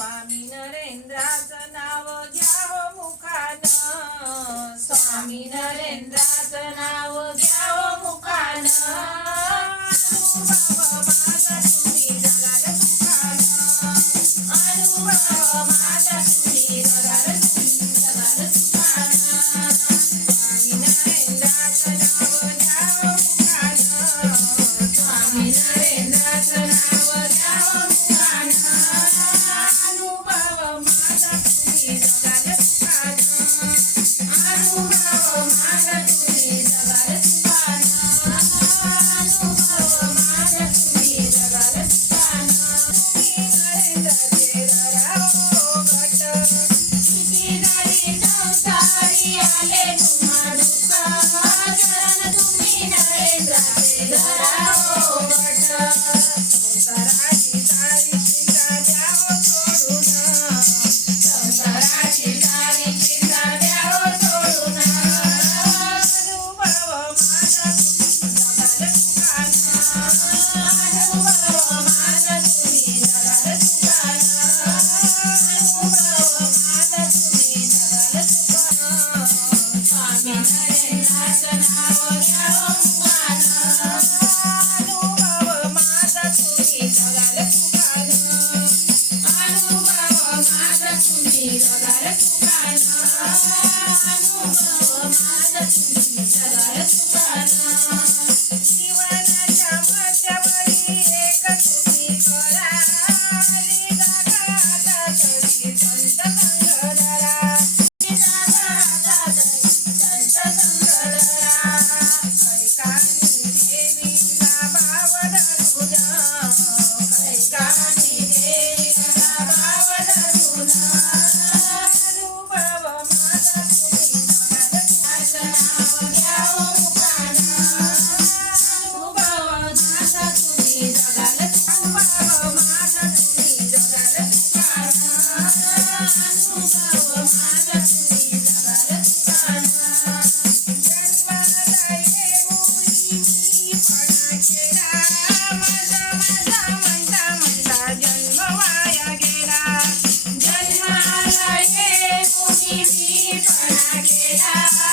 स्वामी नरेंद्राचं नाव घ्यावं हो मुखान. स्वामी नरेंद्राचं नाव घ्यावं हो मुखान. तुम्ही नळे जाते Yes, yes, yes. When I get quedar.